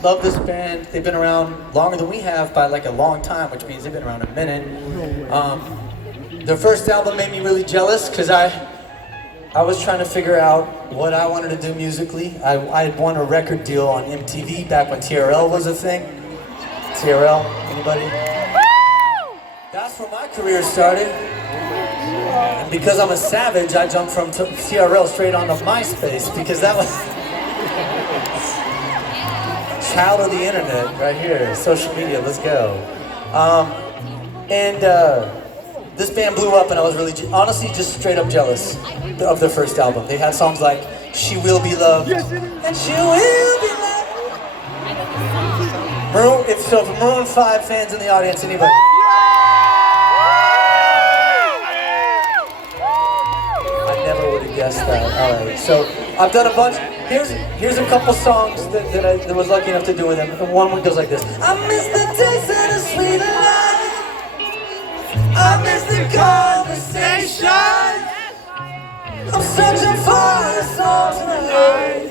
Love this band. They've been around longer than we have by like a long time, which means they've been around a minute. Their first album made me really jealous because I was trying to figure out what I wanted to do musically. I had won a record deal on MTV back when TRL was a thing. TRL, anybody? That's where my career started. And because I'm a savage, I jumped from TRL straight onto MySpace because that was child of the internet right here, social media, let's go. This band blew up and I was really, honestly, just straight up jealous of their first album. They had songs like She Will Be Loved and She Will Be Loved. So for Maroon 5 fans in the audience, anybody? I never would have guessed that. All right, so I've done a bunch. Here's a couple songs that I was lucky enough to do with them. And one goes like this. I miss the taste of the sweet life. I miss the conversation. I'm searching for a song tonight.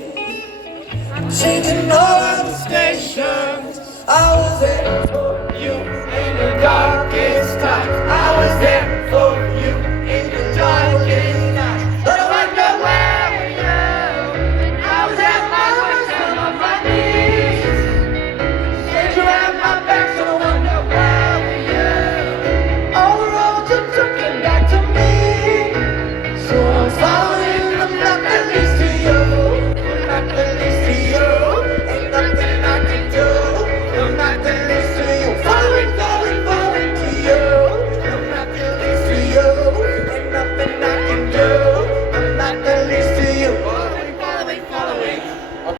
Changing all of the stations. I was there for you in the dark.